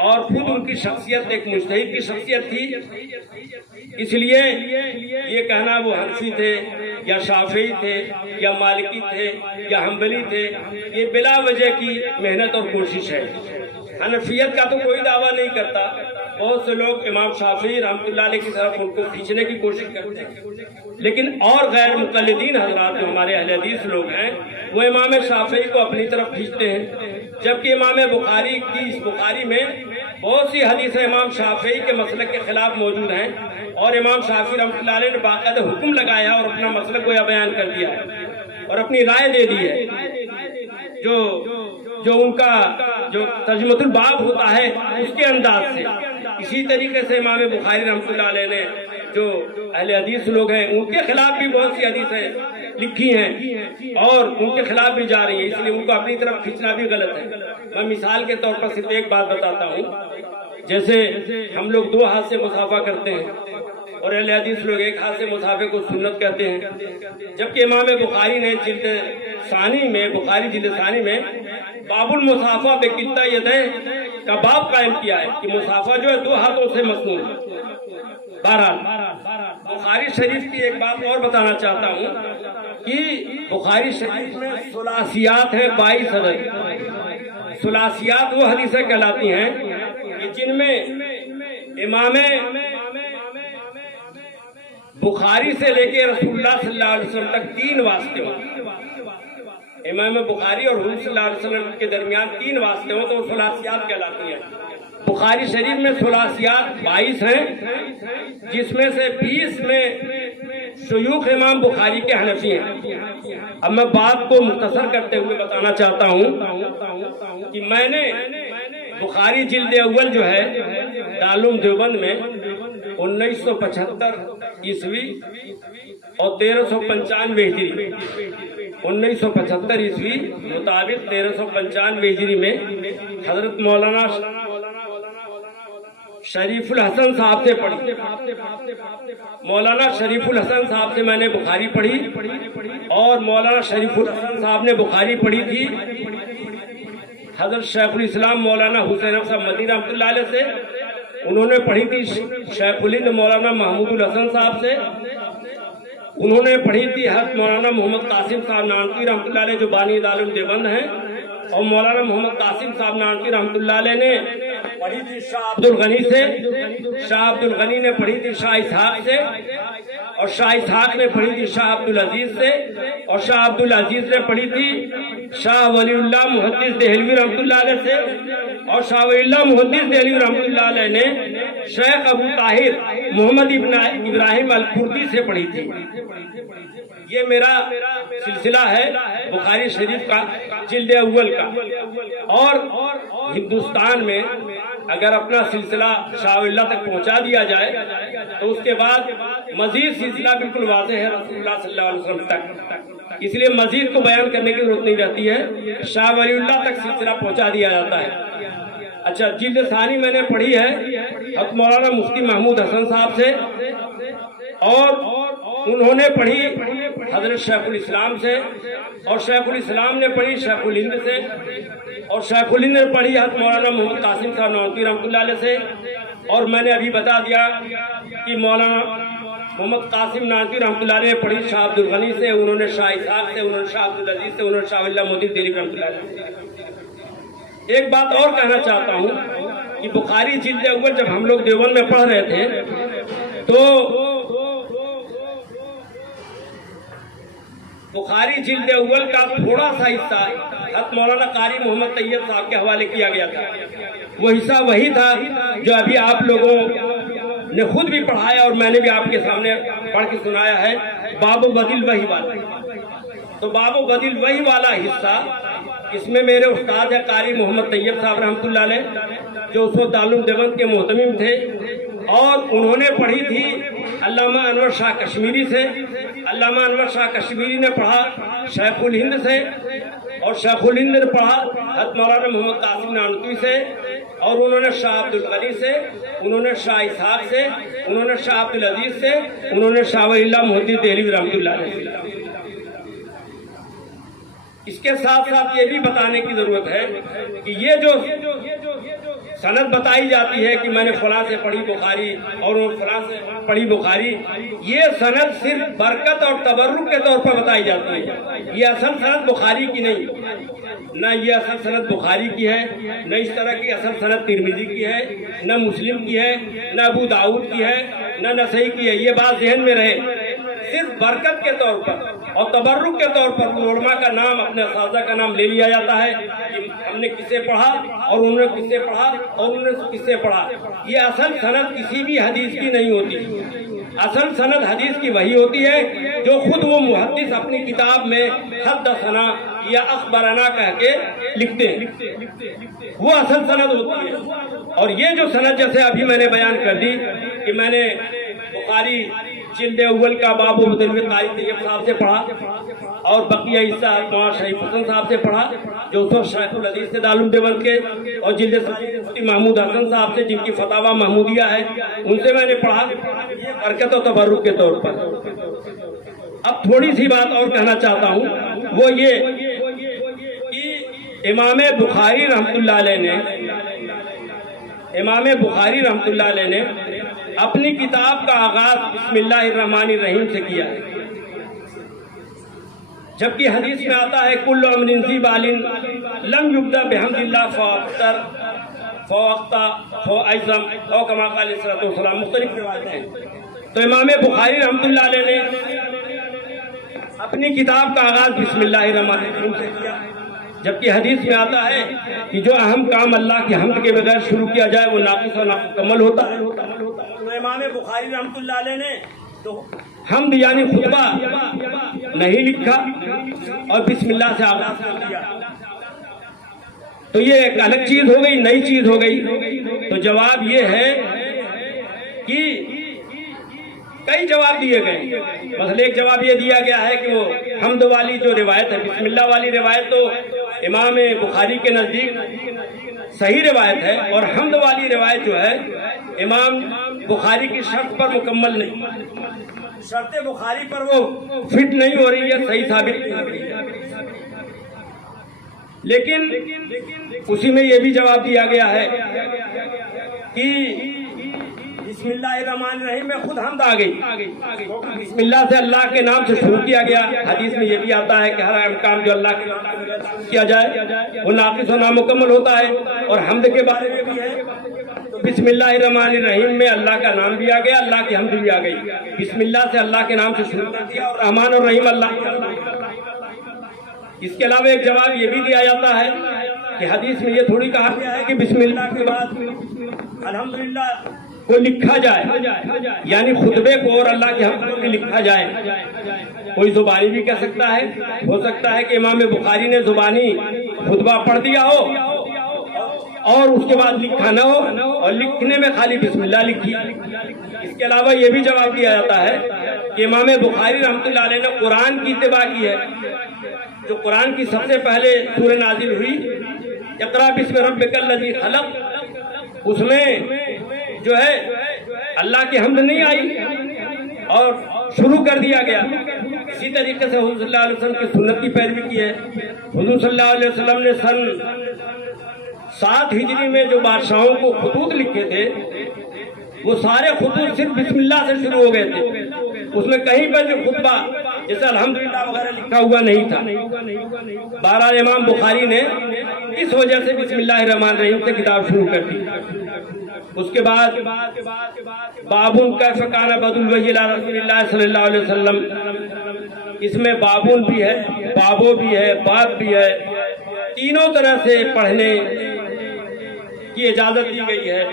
اور خود ان کی شخصیت ایک مجتہد کی شخصیت تھی، اس لیے یہ کہنا وہ حنفی تھے یا شافعی تھے یا مالکی تھے یا حنبلی تھے یہ بلا وجہ کی محنت اور کوشش ہے۔ حنفیت کا تو کوئی دعویٰ نہیں کرتا، بہت سے لوگ امام شافعی رحمۃ اللہ علیہ کی طرف ان کو کھینچنے کی کوشش کرتے ہیں، لیکن اور غیر مقلدین حضرات جو ہمارے اہل حدیث لوگ ہیں وہ امام شافعی کو اپنی طرف کھینچتے ہیں، جبکہ امام بخاری کی اس بخاری میں بہت سی حدیثیں امام شافعی کے مسلک کے خلاف موجود ہیں اور امام شافعی رحمۃ اللہ علیہ نے باقاعدہ حکم لگایا اور اپنا مسلک کو بیان کر دیا ہے اور اپنی رائے دے دی ہے۔ جو ان کا جو ترجمۃ الباب ہوتا ہے اس کے انداز سے، اسی طریقے سے امام بخاری رحمۃ اللہ علیہ نے جو اہل حدیث لوگ ہیں ان کے خلاف بھی بہت سی حدیثیں لکھی ہیں اور ان کے خلاف بھی جا رہی ہیں، اس لیے ان کو اپنی طرف کھینچنا بھی غلط ہے۔ میں مثال کے طور پر صرف ایک بات بتاتا ہوں، جیسے ہم لوگ دو ہاتھ سے مصافحہ کرتے ہیں اور اہل حدیث لوگ ایک ہاتھ سے مصافحے کو سنت کہتے ہیں، جبکہ امام بخاری نے جلد ثانی میں باب المصافحہ بکلتا یدین کا باب قائم کیا ہے کہ مصافحہ جو ہے دو ہاتھوں سے مسنون ہے۔ بہرحال بخاری شریف کی ایک بات اور بتانا چاہتا ہوں کہ بخاری شریف میں ثلاثیات ہیں 22 عدد۔ ثلاثیات وہ حدیثیں کہلاتی ہیں کہ جن میں امام بخاری سے لے کے رسول اللہ صلی اللہ علیہ وسلم تک 3 واسطے ہوں، امام بخاری اور حضور صلی اللہ علیہ وسلم کے درمیان 3 واسطے ہوں تو وہ ثلاثیات کہلاتی ہیں۔ بخاری شریف میں ثلاثیات 22 ہیں، جس میں سے 20 میں شیوخ امام بخاری کے حنفی ہیں۔ اب میں بات کو مختصر کرتے ہوئے بتانا چاہتا ہوں کہ میں نے بخاری جلد اول جو ہے دارالعلوم دیوبند میں 1975 عیسوی اور 1395 ہجری 1975 عیسوی مطابق 1395 ہجری میں حضرت مولانا شریف الحسن صاحب سے پڑھی۔ مولانا شریف الحسن صاحب سے میں نے بخاری پڑھی اور مولانا شریف الحسن صاحب نے بخاری پڑھی تھی حضرت شیخ الاسلام مولانا حسین صاحب مدنی رحمۃ اللہ علیہ سے، انہوں نے پڑھی تھی شیخ الہند مولانا محمود الحسن صاحب سے، انہوں نے پڑھی تھی حضرت مولانا محمد قاسم صاحب نانوتوی رحمۃ اللہ علیہ جو بانی دارالعلوم دیوبند ہیں، اور مولانا محمد قاسم صاحب نانوتوی رحمۃ اللہ علیہ نے پڑھی تھی شاہ عبد الغنی سے، شاہ عبد الغنی نے پڑھی تھی شاہ اسحاق سے، اور شاہ اسحاق نے پڑھی تھی شاہ عبد العزیز سے، اور شاہ عبد العزیز نے پڑھی تھی شاہ ولی اللہ محدث دہلوی رحمۃ اللہ علیہ سے، اور شاہ ولی اللہ محدث دہلوی رحمۃ اللہ علیہ نے شیخ ابو طاہر محمد ابن ابراہیم الکردی سے پڑھی تھی۔ یہ میرا سلسلہ ہے بخاری شریف کا جلد اول کا، اور ہندوستان میں اگر اپنا سلسلہ شاہ ولی اللہ تک پہنچا دیا جائے تو اس کے بعد مزید سلسلہ بالکل واضح ہے رسول اللہ صلی اللہ علیہ وسلم تک، اس لیے مزید کو بیان کرنے کی ضرورت نہیں رہتی ہے، شاہ ولی اللہ تک سلسلہ پہنچا دیا جاتا ہے۔ اچھا، جلد ثانی میں نے پڑھی ہے حضرت مولانا مفتی محمود حسن صاحب سے، اور انہوں نے پڑھی حضرت شیخ الاسلام سے، اور شیخ الاسلام نے پڑھی شیخ الہند سے، اور شیخ الہند نے پڑھی حضرت مولانا محمد قاسم صاحب نانوتوی رحمۃ اللہ علیہ سے، اور میں نے ابھی بتا دیا کہ مولانا محمد قاسم نانوتوی رحمۃ اللہ علیہ نے پڑھی شاہ عبد الغنی سے، انہوں نے شاہ اسحاق سے، انہوں نے شاہ عبد العزیز سے، انہوں نے شاہ ولی اللہ مودودی دہلوی رحمۃ اللہ علیہ سے۔ ایک بات اور کہنا چاہتا ہوں کہ بخاری جلد اول جب ہم لوگ دیوبند میں پڑھ رہے تھے تو بخاری جلد اول کا تھوڑا سا حصہ حضرت مولانا قاری محمد طیب صاحب کے حوالے کیا گیا تھا، وہ حصہ وہی تھا جو ابھی آپ لوگوں نے خود بھی پڑھایا اور میں نے بھی آپ کے سامنے پڑھ کے سنایا ہے، باب بدل وحی والا۔ تو باب بدل وحی والا حصہ اس میں میرے استاد ہے قاری محمد طیب صاحب رحمۃ اللہ علیہ، جو اس وقت دارالعلوم دیوبند کے محتمم تھے، اور انہوں نے پڑھی تھی علامہ انور شاہ کشمیری سے، علامہ انور شاہ کشمیری نے پڑھا شیخ الہند سے، اور شیخ الہند نے پڑھا حضرت مولانا محمد قاسم نانوتوی سے، اور انہوں نے شاہ عبد الغنی سے، انہوں نے شاہ اسحاق سے، انہوں نے شاہ عبد العزیز سے، انہوں نے شاہ ولی اللہ مودودی دہلوی رحمۃ اللہ علیہ سے۔ اس کے ساتھ ساتھ یہ بھی بتانے کی ضرورت ہے کہ یہ جو سند بتائی جاتی ہے کہ میں نے فلاں سے پڑھی بخاری اور فلاں سے پڑھی بخاری، یہ سند صرف برکت اور تبرک کے طور پر بتائی جاتی ہے، یہ اصل سند بخاری کی نہیں، نہ یہ اصل سند بخاری کی ہے، نہ اس طرح کی اصل سند ترمذی کی ہے، نہ مسلم کی ہے، نہ ابو داؤد کی ہے، نہ نسائی کی ہے۔ یہ بات ذہن میں رہے، صرف برکت کے طور پر اور تبرک کے طور پر علماء کا نام، اپنے اساتذہ کا نام لے لیا جاتا ہے کہ ہم نے کس سے پڑھا اور انہوں نے کس سے پڑھا اور انہوں نے کس سے پڑھا۔ یہ اصل سند کسی بھی حدیث کی نہیں ہوتی، اصل سند حدیث کی وہی ہوتی ہے جو خود وہ محدث اپنی کتاب میں حدثنا یا اخبرنا کہہ کے لکھتے ہیں، وہ اصل سند ہوتی ہے۔ اور یہ جو سند جیسے ابھی میں نے بیان کر دی کہ میں نے بخاری جلد اول کا باب بدل قاری طیب صاحب سے پڑھا، اور بقیہ حصہ مولانا شریف حسن صاحب سے پڑھا جو اس وقت شیخ الحدیث سے دارالعلوم دیوبند کے، اور جلد ثانی مفتی محمود حسن صاحب سے جن کی فتاوی محمودیہ ہے ان سے میں نے پڑھا، یہ برکت و تبرک کے طور پر۔ اب تھوڑی سی بات اور کہنا چاہتا ہوں، وہ یہ کہ امام بخاری رحمۃ اللہ علیہ نے اپنی کتاب کا آغاز بسم اللہ الرحمن الرحیم سے کیا ہے، جبکہ حدیث میں آتا ہے کل امر ذی بال لم یبدأ بحمد اللہ فاختر فوقتا فاعظم او کما قال علیہ الصلوۃ والسلام، مختلف روایتیں ہیں۔ تو امام بخاری رحمۃ اللہ علیہ نے اپنی کتاب کا آغاز بسم اللہ الرحمن الرحیم سے کیا، جبکہ حدیث میں آتا ہے کہ جو اہم کام اللہ کی حمد کے بغیر شروع کیا جائے وہ ناقص و نامکمل ہوتا ہے۔ تو امام بخاری رحمۃ اللہ علیہ نے تو حمد یعنی خطبہ نہیں لکھا اور بسم اللہ سے آغاز کر دیا، تو یہ ایک الگ چیز ہو گئی، نئی چیز ہو گئی۔ تو جواب یہ ہے کہ کئی جواب دیے گئے، مثلا ایک جواب یہ دیا گیا ہے کہ وہ حمد والی جو روایت ہے، بسم اللہ والی روایت تو امام بخاری کے نزدیک صحیح روایت ہے، اور حمد والی روایت جو ہے امام بخاری کی شرط پر مکمل نہیں، شرط بخاری پر وہ فٹ نہیں ہو رہی ہے، صحیح ثابت نہیں ہو رہی ہے۔ لیکن اسی میں یہ بھی جواب دیا گیا ہے کہ بسم اللہ الرحمن الرحیم میں خود حمد آ گئی، بسم اللہ سے اللہ کے نام سے شروع کیا گیا۔ حدیث میں یہ بھی آتا ہے کہ ہر اہم کام جو اللہ کے نام سے کیا جائے وہ ناقص و نامکمل ہوتا ہے، اور حمد کے بارے میں بھی ہے۔ تو بسم اللہ الرحمن الرحیم میں اللہ کا نام بھی آ گیا، اللہ کی حمد بھی آ گئی، بسم اللہ سے اللہ کے نام سے شروع کر دیا، اور رحمان اور رحیم اللہ کے نام۔ اس کے علاوہ ایک جواب یہ بھی دیا جاتا ہے کہ حدیث میں یہ تھوڑی کہا گیا ہے کہ بسم اللہ کے بعد الحمدللہ کو لکھا جائے، یعنی خطبے کو اور اللہ کے حمد کو لکھا جائے۔ کوئی زبانی بھی کہہ سکتا ہے، ہو سکتا ہے کہ امام بخاری نے زبانی خطبہ پڑھ دیا ہو اور اس کے بعد لکھا نہ ہو اور لکھنے میں خالی بسم اللہ لکھی۔ اس کے علاوہ یہ بھی جواب دیا جاتا ہے کہ امام بخاری رحمۃ اللہ علیہ نے قرآن کی اتباع کی ہے۔ جو قرآن کی سب سے پہلے سورہ نازل ہوئی اقرأ بسم ربک الذی خلق، اس میں جو ہے اللہ کی حمد نہیں آئی اور شروع کر دیا گیا۔ اسی طریقے سے حضور صلی اللہ علیہ وسلم کی سنت کی پیروی کی ہے۔ حضور صلی اللہ علیہ وسلم نے سن 7 ہجری میں جو بادشاہوں کو خطوط لکھے تھے وہ سارے خطوط صرف بسم اللہ سے شروع ہو گئے تھے۔ اس میں کہیں پر جو خطبہ جیسے الحمدللہ وغیرہ لکھا ہوا نہیں تھا۔ بہرحال امام بخاری نے اس وجہ سے بسم اللہ الرحمن الرحیم سے کتاب شروع کر دی۔ اس کے بعد بابن کیف کان بدء الوحی الی رسول اللہ صلی اللہ علیہ وسلم، اس میں بابن بھی ہے، بابو بھی ہے، باب بھی ہے، تینوں طرح سے پڑھنے کی اجازت دی گئی ہے۔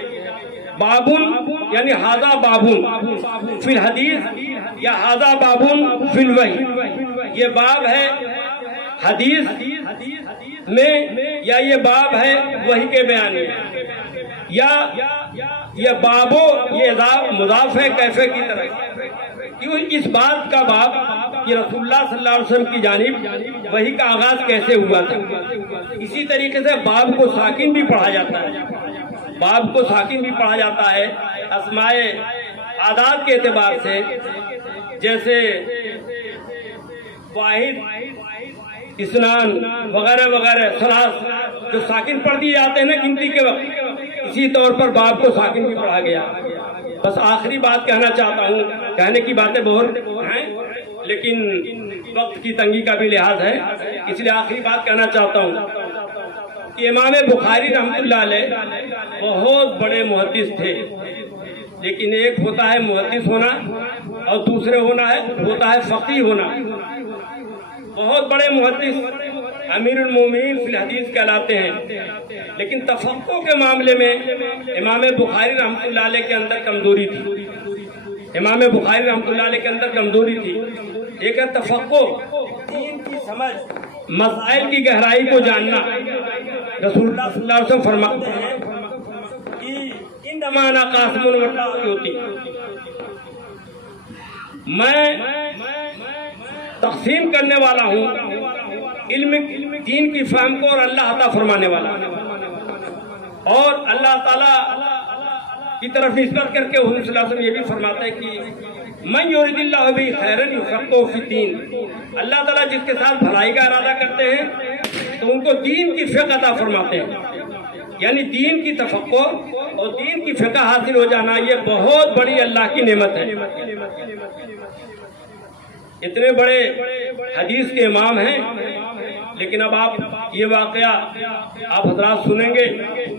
بابن یعنی ھذا بابن فی الحدیث یا ھذا بابن فی الوحی، یہ باب ہے حدیث میں یا یہ باب ہے وحی کے بیان میں، یا یہ بابو یہ مضاف ہے کیفے کی طرح، کیوں اس بات کا باب کہ رسول اللہ صلی اللہ علیہ وسلم کی جانب وحی کا آغاز کیسے ہوا تھا۔ اسی طریقے سے باب کو ساکن بھی پڑھا جاتا ہے، باب کو ساکن بھی پڑھا جاتا ہے اسماء اعداد کے اعتبار سے، جیسے واحد، اسنان وغیرہ وغیرہ ثلاث جو ساکن پڑھ دیے جاتے ہیں نا گنتی کے وقت، اسی طور پر باب کو ساکن بھی پڑھا گیا۔ بس آخری بات کہنا چاہتا ہوں، کہنے کی باتیں بہت ہیں لیکن وقت کی تنگی کا بھی لحاظ ہے، اس لیے آخری بات کہنا چاہتا ہوں کہ امام بخاری رحمۃ اللہ علیہ بہت بڑے محدث تھے، لیکن ایک ہوتا ہے محدث ہونا اور دوسرے ہوتا ہے فقیہ ہونا۔ بہت بڑے محدث امیر المومنین فی الحدیث کہلاتے ہیں، لیکن تفقہ کے معاملے میں امام بخاری رحمۃ اللہ علیہ کے اندر کمزوری تھی۔ امام بخاری رحمۃ اللہ علیہ کے اندر کمزوری تھی۔ ایک ہے تفقہ، دین کی سمجھ، مسائل کی گہرائی کو جاننا۔ رسول اللہ صلی اللہ علیہ وسلم فرماتے ہیں کہ انما انا قاسم ہوتی، میں تقسیم کرنے والا ہوں علم دین کی فہم کو اور اللہ عطا فرمانے والا، اور اللہ تعالیٰ کی طرف نسبت کر کے حضور صلی اللہ علیہ وسلم یہ بھی فرماتے ہیں کہ من یرید اللہ بہ خیرا یفقہہ فی الدین، اللہ تعالیٰ جس کے ساتھ بھلائی کا ارادہ کرتے ہیں تو ان کو دین کی فقہ عطا فرماتے ہیں، یعنی دین کی تفقہ اور دین کی فقہ حاصل ہو جانا یہ بہت بڑی اللہ کی نعمت ہے۔ اتنے بڑے حدیث کے امام ہیں، لیکن اب آپ یہ واقعہ آپ حضرات سنیں گے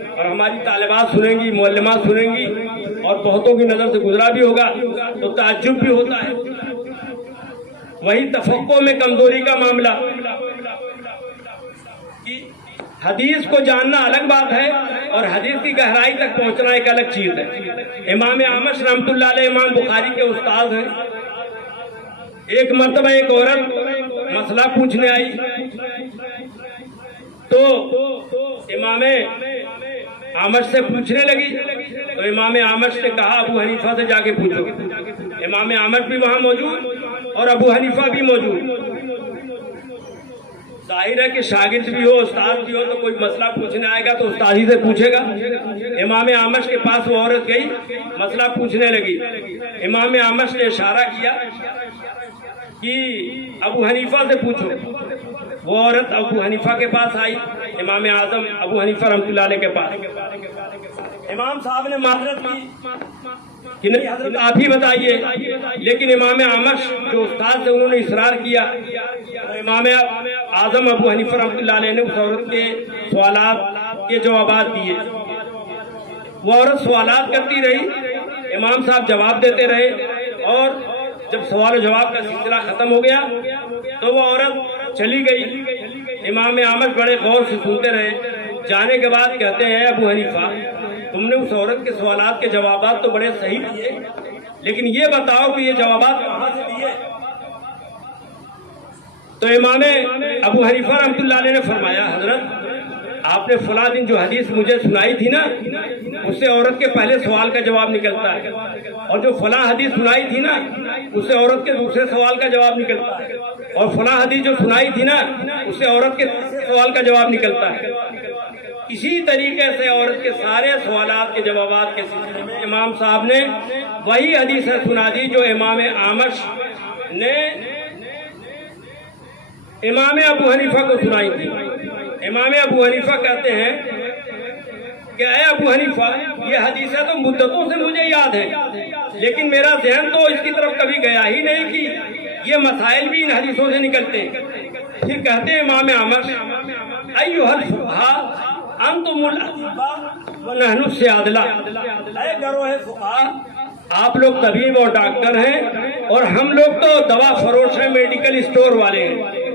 اور ہماری طالبات سنیں گی، معلمات سنیں گی اور بہتوں کی نظر سے گزرا بھی ہوگا تو تعجب بھی ہوتا ہے۔ وہی تفقہ میں کمزوری کا معاملہ، حدیث کو جاننا الگ بات ہے اور حدیث کی گہرائی تک پہنچنا ایک الگ چیز ہے۔ امام اعمش رحمۃ اللہ علیہ امام بخاری کے استاد ہیں۔ ایک مرتبہ ایک عورت مسئلہ پوچھنے آئی تو امام اعمش سے پوچھنے لگی، تو امام اعمش نے کہا ابو حنیفہ سے جا کے پوچھو۔ امام اعمش بھی وہاں موجود اور ابو حنیفہ بھی موجود۔ ظاہر ہے کہ شاگرد بھی ہو استاد بھی ہو تو کوئی مسئلہ پوچھنے آئے گا تو استاد ہی سے پوچھے گا۔ امام اعمش کے پاس وہ عورت گئی، مسئلہ پوچھنے لگی۔ امام اعمش نے اشارہ کیا کہ ابو حنیفہ سے پوچھو۔ وہ عورت ابو حنیفہ کے پاس آئی، امام اعظم ابو حنیفہ رحمۃ اللہ علیہ کے پاس۔ امام صاحب نے معذرت کی کہ نہیں حضرت آپ ہی بتائیے، لیکن امام اعمش جو استاد تھے انہوں نے اصرار کیا۔ امام اعظم ابو حنیفہ رحمۃ اللہ علیہ نے اس عورت کے سوالات کے جوابات دیے۔ وہ عورت سوالات کرتی رہی، امام صاحب جواب دیتے رہے، اور جب سوال و جواب کا سلسلہ ختم ہو گیا تو وہ عورت چلی گئی۔ امام اعمش بڑے غور سے سنتے رہے۔ جانے کے بعد کہتے ہیں ابو حنیفہ تم نے اس عورت کے سوالات کے جوابات تو بڑے صحیح دیے، لیکن یہ بتاؤ کہ یہ جوابات کہاں سے دیے؟ تو امام ابو حنیفہ رحمۃ اللہ علیہ نے فرمایا حضرت آپ نے فلاں دن جو حدیث مجھے سنائی تھی نا، اس سے عورت کے پہلے سوال کا جواب نکلتا ہے، اور جو فلاں حدیث سنائی تھی نا، اس سے عورت کے دوسرے سوال کا جواب نکلتا ہے، اور فلاں حدیث جو سنائی تھی نا، اس سے عورت کے تیسرے سوال کا جواب نکلتا ہے۔ اسی طریقے سے عورت کے سارے سوالات کے جوابات کے سلسلے میں امام صاحب نے وہی حدیثیں سنا دی جو امام اعمش نے امام ابو حنیفہ کو سنائی تھی۔ امام ابو حنیفہ کہتے ہیں کہ اے ابو حنیفہ، یہ حدیثیں تو مدتوں سے مجھے یاد ہیں، لیکن میرا ذہن تو اس کی طرف کبھی گیا ہی نہیں کہ یہ مسائل بھی ان حدیثوں سے نکلتے ہیں۔ پھر کہتے ہیں امام اعمش، ایھا الفقہاء انتم الاطباء ونحن الصیادلہ، اے گروہ فقہاء، آپ لوگ طبیب اور ڈاکٹر ہیں اور ہم لوگ تو دوا فروش ہیں، میڈیکل اسٹور والے ہیں۔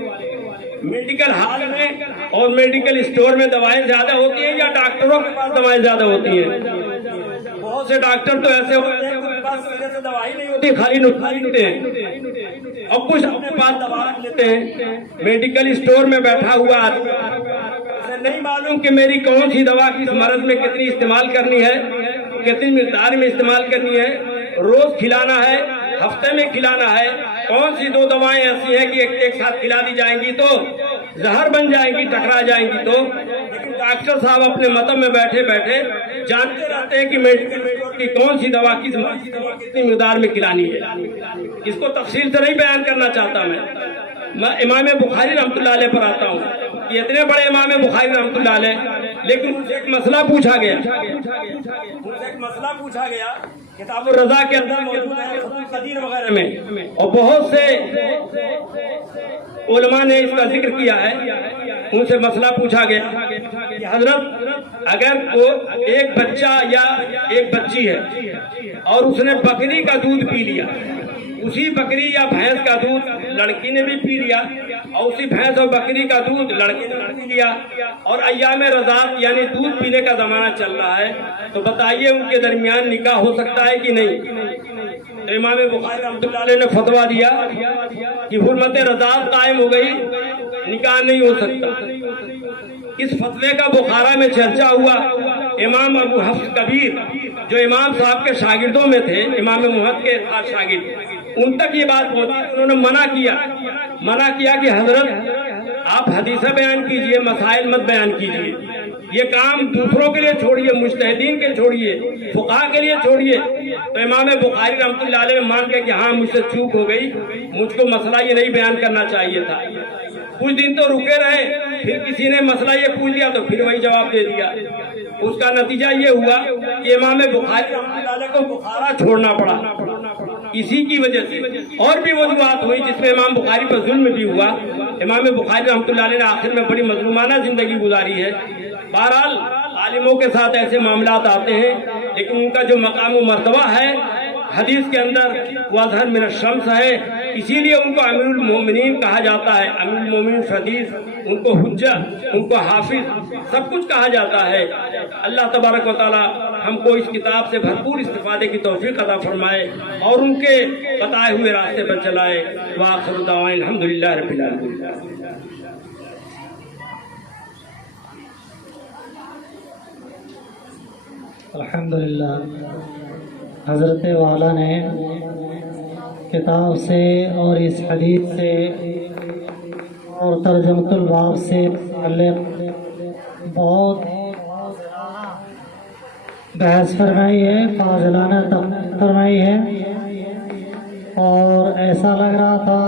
میڈیکل ہال میں اور میڈیکل اسٹور میں دوائیں زیادہ ہوتی ہیں یا ڈاکٹروں کے پاس دوائیں زیادہ ہوتی ہیں؟ بہت سے ڈاکٹر تو ایسے ہوتے ہیں کہ پاس سیدھے سے دوائی نہیں ہوتی، خالی نسخہ لکھتے ہیں، اور کچھ اپنے پاس دوا لیتے ہیں۔ میڈیکل اسٹور میں بیٹھا ہوا آدمی اسے نہیں معلوم کہ میری کون سی دوا کس مرض میں کتنی استعمال کرنی ہے، کتنی مقدار میں استعمال کرنی ہے، روز کھلانا ہے، ہفتے میں کھلانا ہے، کون سی 2 دوائیں ایسی ہیں کہ ایک ساتھ کھلا دی جائیں گی تو زہر بن جائیں گی، ٹکرا جائیں گی تو۔ لیکن ڈاکٹر صاحب اپنے مطب میں بیٹھے بیٹھے جانتے رہتے ہیں کہ میڈیکل اسٹور کی کون سی دوا کتنی مقدار میں کھلانی ہے۔ اس کو تفصیل سے نہیں بیان کرنا چاہتا میں امام بخاری رحمۃ اللہ علیہ پر آتا ہوں کہ اتنے بڑے امام بخاری رحمۃ اللہ علیہ، لیکن مجھے ایک مسئلہ پوچھا گیا کتاب الرضا کے اندر موجود ہے، فتح القدیر وغیرہ میں، اور بہت سے علماء نے اس کا ذکر کیا ہے۔ ان سے مسئلہ پوچھا گیا کہ حضرت، اگر ایک بچہ یا ایک بچی ہے اور اس نے بکری کا دودھ پی لیا، اسی بکری یا بھینس کا دودھ لڑکی نے بھی پی لیا، اور اسی بھینس اور بکری کا دودھ لڑکی نے پی لیا، اور ایام رضاعت یعنی دودھ پینے کا زمانہ چل رہا ہے، تو بتائیے ان کے درمیان نکاح ہو سکتا ہے کہ نہیں؟ تو امام بخاری رحمۃ اللہ علیہ نے فتویٰ دیا کہ حرمت رضاعت قائم ہو گئی، نکاح نہیں ہو سکتا۔ اس فتوے کا بخارا میں چرچا ہوا۔ امام ابو حفص کبیر جو امام صاحب کے شاگردوں میں تھے، امام محمد کے شاگرد، ان تک یہ بات پہنچی، انہوں نے منع کیا کہ حضرت آپ حدیثیں بیان کیجئے، مسائل مت بیان کیجئے، یہ کام دوسروں کے لیے چھوڑیے، مجتہدین کے چھوڑیے، فقہاء کے لیے چھوڑیے۔ تو امام بخاری رحمۃ اللہ علیہ نے مان کے کہ ہاں مجھ سے چوک ہو گئی، مجھ کو مسئلہ یہ نہیں بیان کرنا چاہیے تھا۔ کچھ دن تو رکے رہے، پھر کسی نے مسئلہ یہ پوچھ لیا تو پھر وہی جواب دے دیا۔ اس کا نتیجہ یہ ہوا کہ امام بخاری رحمۃ اللہ علیہ کو بخارا چھوڑنا پڑا اسی کی وجہ سے۔ اور بھی وجوہات ہوئی جس میں امام بخاری پر ظلم بھی ہوا۔ امام بخاری رحمۃ اللہ علیہ نے آخر میں بڑی مظلومانہ زندگی گزاری ہے۔ بہرحال عالموں کے ساتھ ایسے معاملات آتے ہیں، لیکن ان کا جو مقام و مرتبہ ہے حدیث کے اندر وہ اظہر من الشمس ہے، اسی لیے ان کو امیر المومنین کہا جاتا ہے، امیر المومنین حدیث، ان کو حجت، ان کو حافظ، سب کچھ کہا جاتا ہے۔ اللہ تبارک و تعالی ہم کو اس کتاب سے بھرپور استفادے کی توفیق عطا فرمائے اور ان کے بتائے ہوئے راستے پر چلائے۔ وآخر دعوانا الحمدللہ رب العالمین۔ الحمدللہ، حضرت والا نے کتاب سے اور اس حدیث سے اور ترجمۃ الباب سے بہت بحث فرمائی ہے، فاضلانہ فرمائی ہے، اور ایسا لگ رہا تھا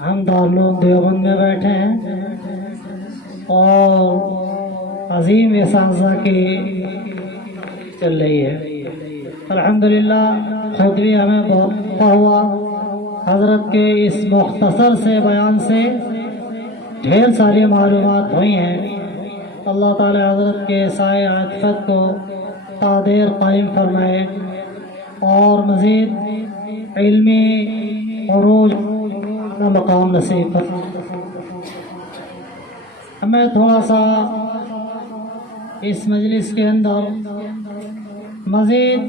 ہم دارالعلوم دیوبند میں بیٹھے ہیں اور عظیم اساتذہ کی چل رہی ہے۔ الحمدللہ خود بھی ہمیں بہت ہوا، حضرت کے اس مختصر سے بیان سے ڈھیر ساری معلومات ہوئی ہیں۔ اللہ تعالی حضرت کے سائے عاطفت کو تا دیر قائم فرمائے اور مزید علمی عروج کا مقام نصیب فرمائے۔ ہمیں تھوڑا سا اس مجلس کے اندر مزید